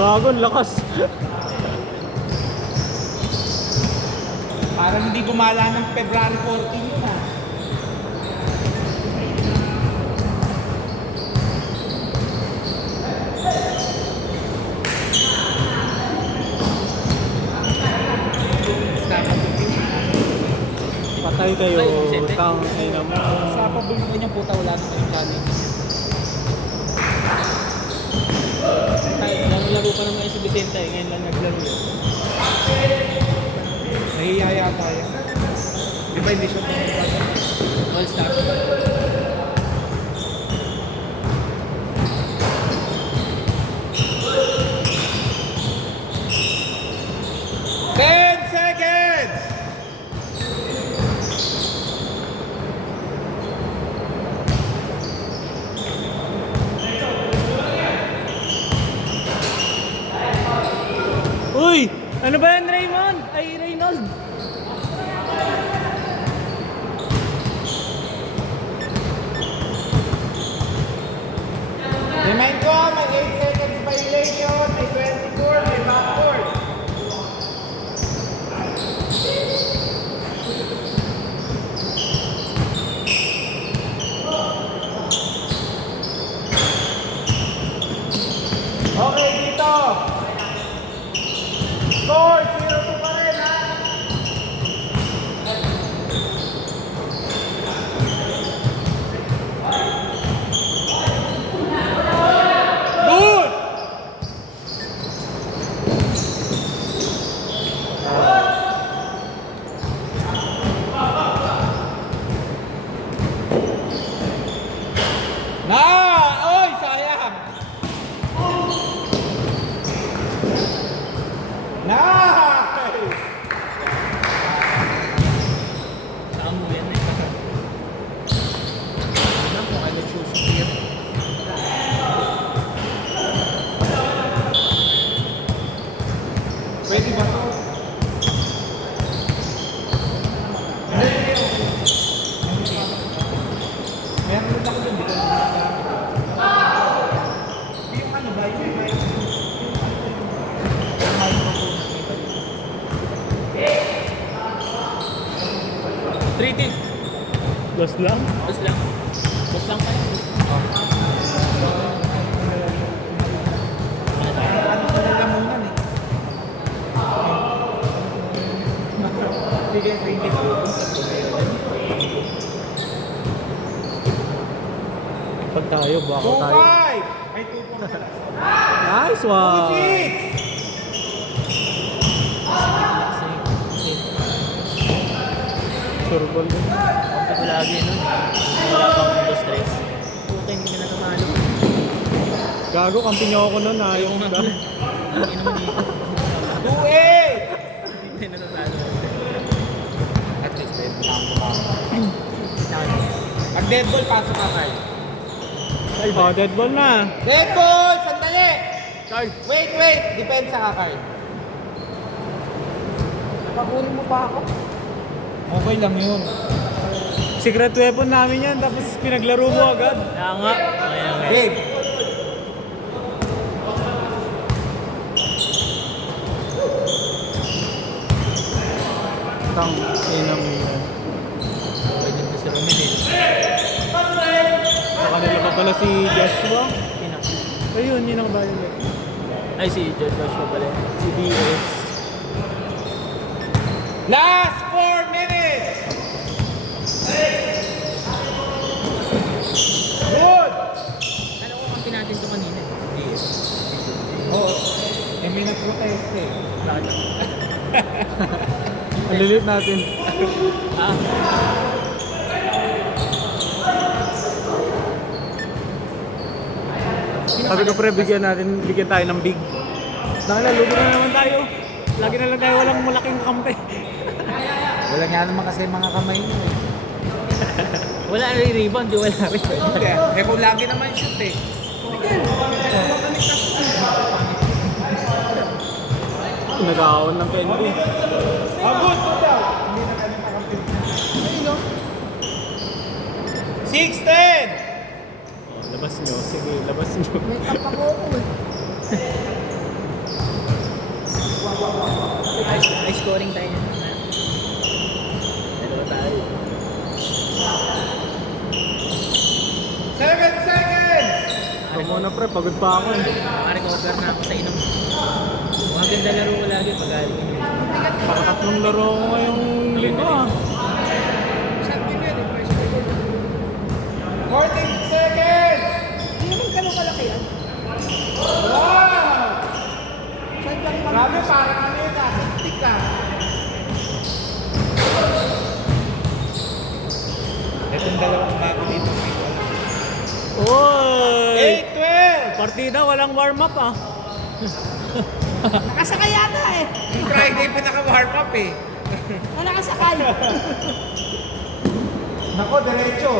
Gagon, lakas. Parang hindi gumala ng February 14 yun ha. Patay kayo, tang ay naman. Sa pabulungan niyang puta, wala naman yung challenge. Laro pa naman si Vicente, ngayon lang naglaro yun. Nahihiya yata yan. Di ba hindi siya All-star. 10 seconds! Uy! Ano ba yan, Raymond? Ay, Reynold! Remind ko, may 8 seconds violation, may 24, may backboard. Okay, dito. Score, 0-2 pa rin ha. Good! Na! Oy, sayang! Nice! Saan mo yan eh? Ano kung ano choose here? Pwede ba to? Meron ulit ako dun, di ko yung ano ba, yung microphone. 3-tip. Lost lang? Bus lang. Bus lang kayo. Ano sa lalamunan eh. Sige, 20. Pag tayo, baka tayo. 2-5! Ay, 2 pala. Nice one! 2-6! Sure ball din. Kampi ko lagi nun. Wala pang mundo stress. Puta, hindi ka na namalo. Gago, kampi niyo ako nun. Ayaw Yung ka. mga hindi naman dito. 2-8! Hindi na natalo. At least, dead Pag dead ball, pasok ka, Carl. Oh, dead ball na. Dead ball! Sandali! Carl. Wait! Depensa ka, Carl. Pakunin mo pa ako? Okay lang yun. Secret weapon namin yan, tapos pinaglaro mo agad. Kaya nga. Ayan nga. Dave! Tang, inang yan. Pwede ko si Romel eh. Sa kanila pa pala si Joshua. Sino? Ayun, yun ang bayan eh. Ay, si George Joshua pala. Si BS. Last 4 minutes! Good! Ano ko kampi natin ito kanina? BS. Oo. Eh, may nag-protest eh. Bakit? Ang lilit natin. Ah, Sabi ko pre, bigyan tayo ng big. Lugi na naman tayo. Lagi na lang tayo walang malaking kampe. Wala nga naman kasi mga kamay mo eh. wala na rin rebound, di wala rin. Eh, kung lagi naman shoot eh. Nag-aawon ng PNP. Good daw. Hindi na kami makampi. Ayun no? 6-10! Labas nyo. Sige, labas nyo. May tap ako eh. scoring tayo niyan. Dalawa tayo. 7 seconds! Ito muna pre, pagod pa ako eh. Makarecover na ako sa inom. Mga ganda laro ko lagi pag galing. Pakatatlong laro ko ngayong linggo ah. 14 seconds! Hindi naman ganun kalaki yan. Wow! Saan lang lang? Grabe, parang ano yun ah. Stick ah. Itong dalawang bago dito. Oy! 8-12! Partida, walang warm up ah. Nakasakay yata eh. Yung Friday pa naka-warm up eh. Nakasakay. Nako, diretso.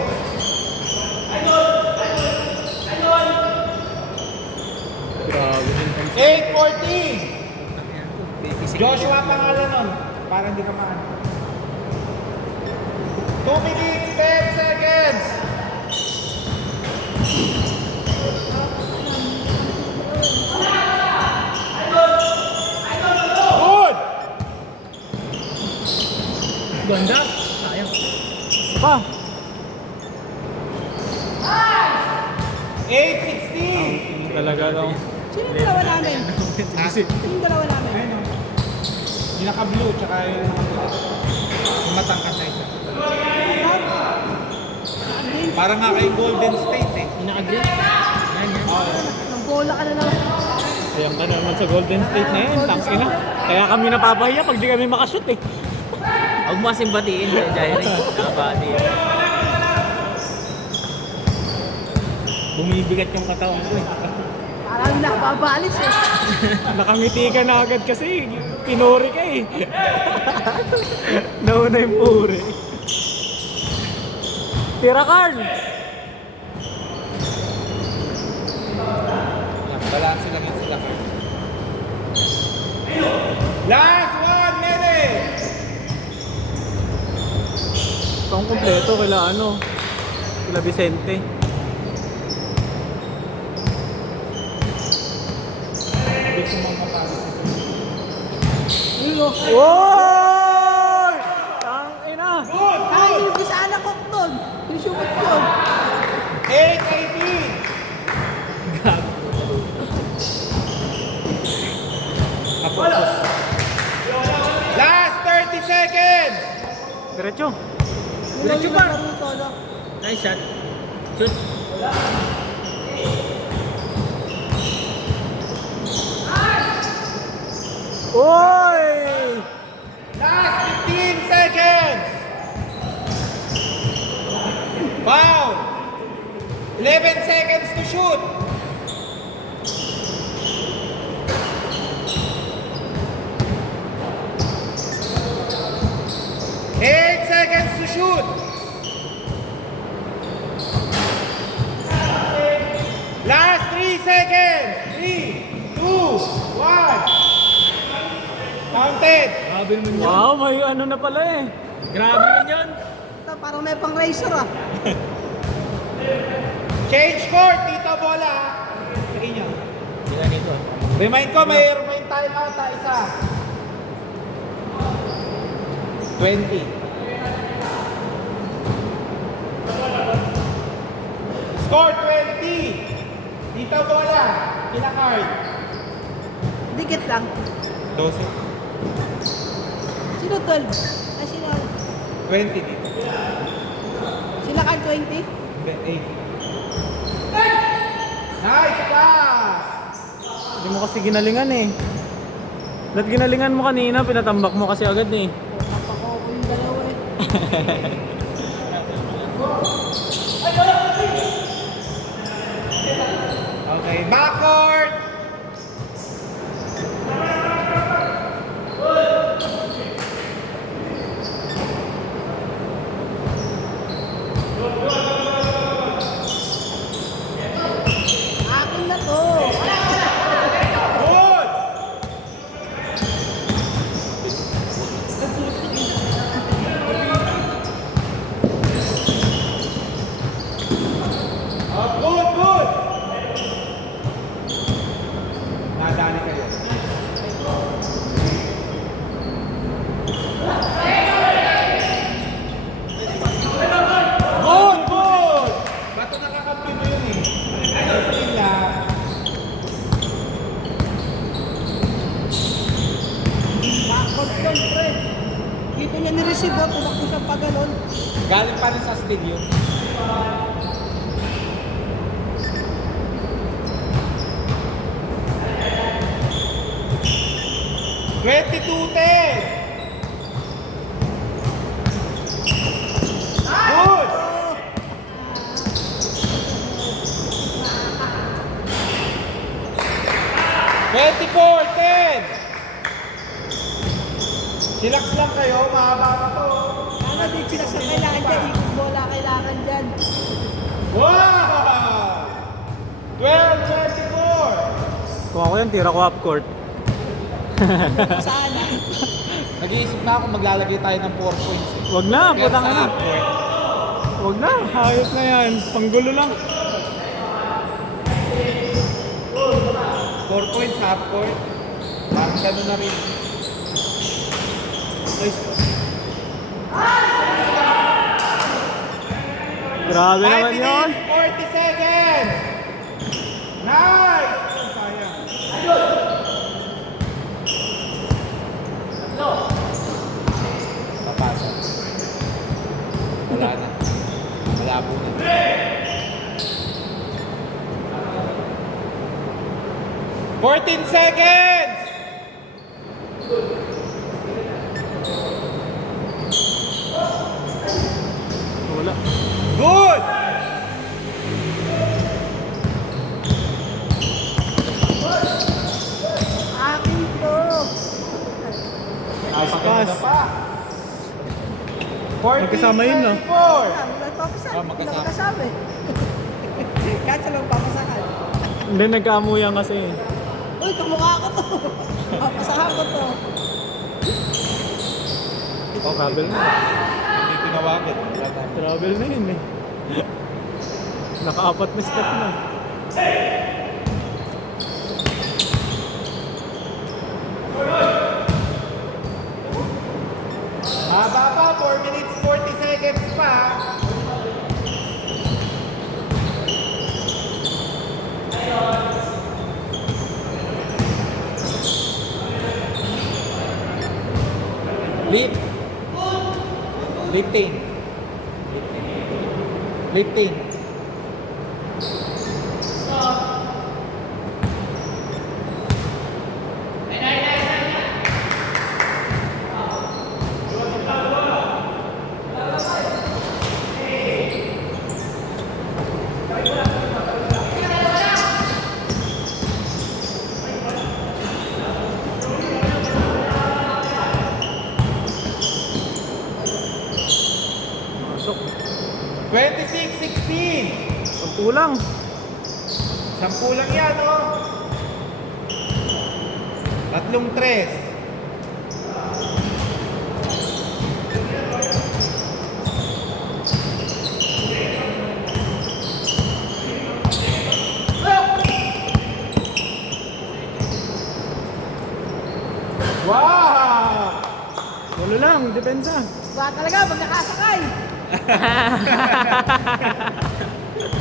Grabe din. 8-14! Joshua pangalan nun. Parang di ka maano. 2 minutes, 10 seconds! Good! Ganda! Sayang. Pa! 8-16! Talaga daw. Sino yung dalawa namin? Kasi, Sino yung dalawa namin? Ayun o. Yung naka-blue, tsaka yung matangkat na isa. Parang nga kay Golden State eh. Yung naka-green. Yan, yan. Nang bola ka na lang. sayang ka naman sa Golden State na yan. Tangina. Kaya kami napapahiya pag di kami makashoot eh. Huwag mo kasing batiin kay Jairi. Nakabati. Bumibigat yung katawan ko eh. Parang nababalis eh. Nakangiti ka na agad kasi pinuri ka eh. Nauna yung puri. Tira Carl! Balance lang yan sila. Last 1 minute! Itong kompleto kila ano, kila Vicente. Woy! Tangina! Good! Ay, hindi sa anak ko nun. Yung sumot yun. 8-18! Last 30 seconds! Diretso. Diretso pa. Tolo. Nice shot. Shoot. Oy! Last 15 seconds! Foul! 11 seconds to shoot! Eight seconds to shoot! Last 3 seconds! 3, 2, 1. Counted! Grabe naman yun. Wow, may ano na pala eh. Grabe naman yun. Ito, parang may pang racer ah. Change court, dito bola. Sa inyo. Sila nito. Remind ko, may timeout ta isa. 20. Score 20. Dito bola. Kina card. Dikit lang. 12. Sino 12? Ay, sino? 20 dito. Sila ka 20? Hindi, 8. Nice pass! Hindi mo kasi ginalingan eh. Ba't ginalingan mo kanina? Pinatambak mo kasi agad eh. Napako ko yung dalawa eh. Okay, backcourt! Akin na to. Good! Good, good! mo siyang paganon. Galing pa rin sa speed yun. $22.10. Good! $24.10. Chillax lang kayo, mahaba pa to. Sana di sila sa kailangan dyan. Ikot bola kailangan dyan. Wow! 12-24. Kung ako yan, tira ko half court. Sana. Nag-iisip na ako maglalagay tayo ng 4 points. Wag na, putang Sa na. half court. Wag na, hayop na yan. Panggulo lang. 4 points, half court. Parang gano'n na rin. Grabe 5 naman yun. minutes, 40 seconds. Nice! Oh, sayang. Papasok. Wala na. Malabo na. "14 seconds! Wala. Good! Akin to. Ayos Pakas. pa. 14, Magkasama yun, no? 24. Wala papasakal. Oh, magkasama. Wala magkasama eh. Kahit sa lang papasakal. Hindi, nagkaamuyan kasi. Uy, kamukha ko to. Papasahan ko to. Oh, travel na. Hindi tinawagan. Wala tayo. Travel na yun eh. Naka-apat na step na. Haba pa, 4 minutes 40 seconds pa. Lift. Lifting. Lifting. Pasok. 26-16. Sampu lang. 10 lang yan, oh. Tatlong 3. Wow! Wala lang, depensa. Ba talaga, pag nakasakay.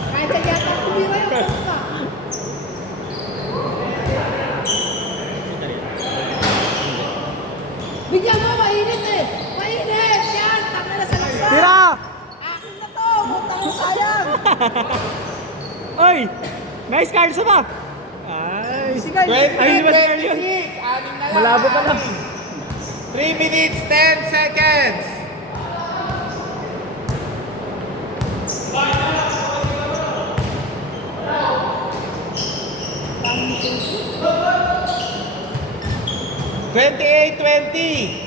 Kahit sa yata kumira yung puka. Bigyan mo, mainit eh. Mainit! Yan, tama na sa laksa. Tira! Akin na to, butang mo sayang. Oy! Nice card sa back! Ay! Si Carl, Ay, di ba si Carl yun? 26. Anim na lang. Malabo pa lang. 3 minutes 10 seconds. $28-20.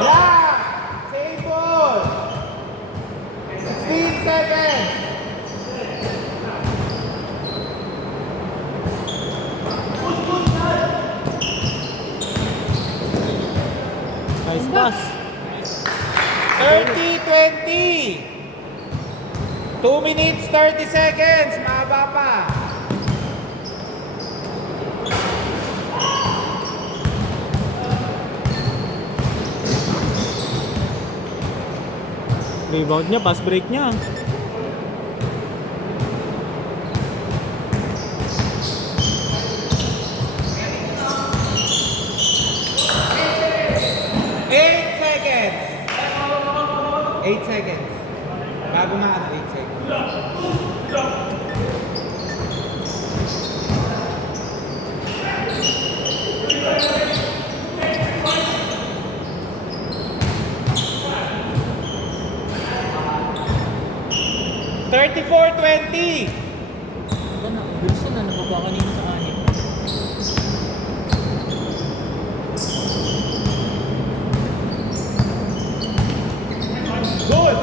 Black. Save ball. 16 seconds. Nice pass. 30-20. 2 minutes 30 seconds. Mahaba pa. Rebound niya, pass break niya. 8 seconds. Bago maano, 8 seconds. $34.20. Ito na, bilis na nababa kanina sa anin. Good.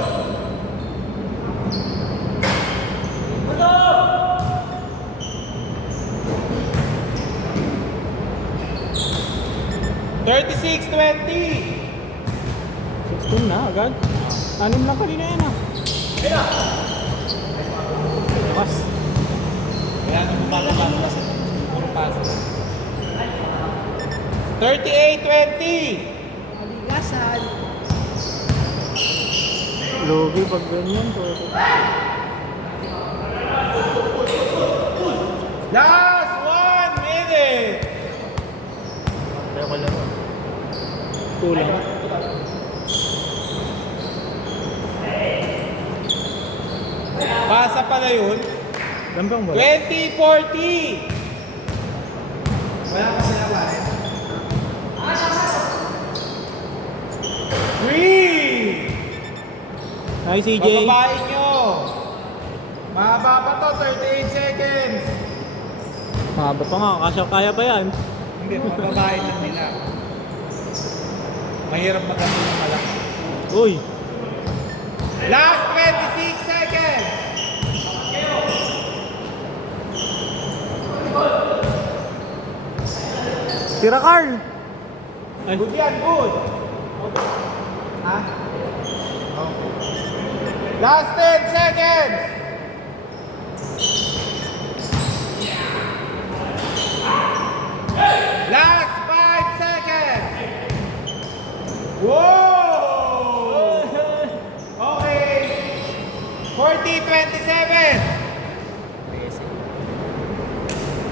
$36.20. 16 na agad. 6 lang kanina yan ah. Lakas. Kaya nung lumalabas kasi puro pass. $38.20. Maligasan. Lugi pag ganyan. Last 1 minute. Kaya ko lang. Kulang. Pasa pala yun. Lampang ba? 20-40. Wala pa sila pa eh. 3. Nice CJ. Bababain nyo. Mahaba pa to, 38 seconds. Mahaba pa nga. Kaya pa yan. Hindi, bababain lang nila. Mahirap maganda ng malaki. Uy. Last 26 seconds. Tira Carl. Ay. Good yan, good. Ha? Okay. Last 10 seconds.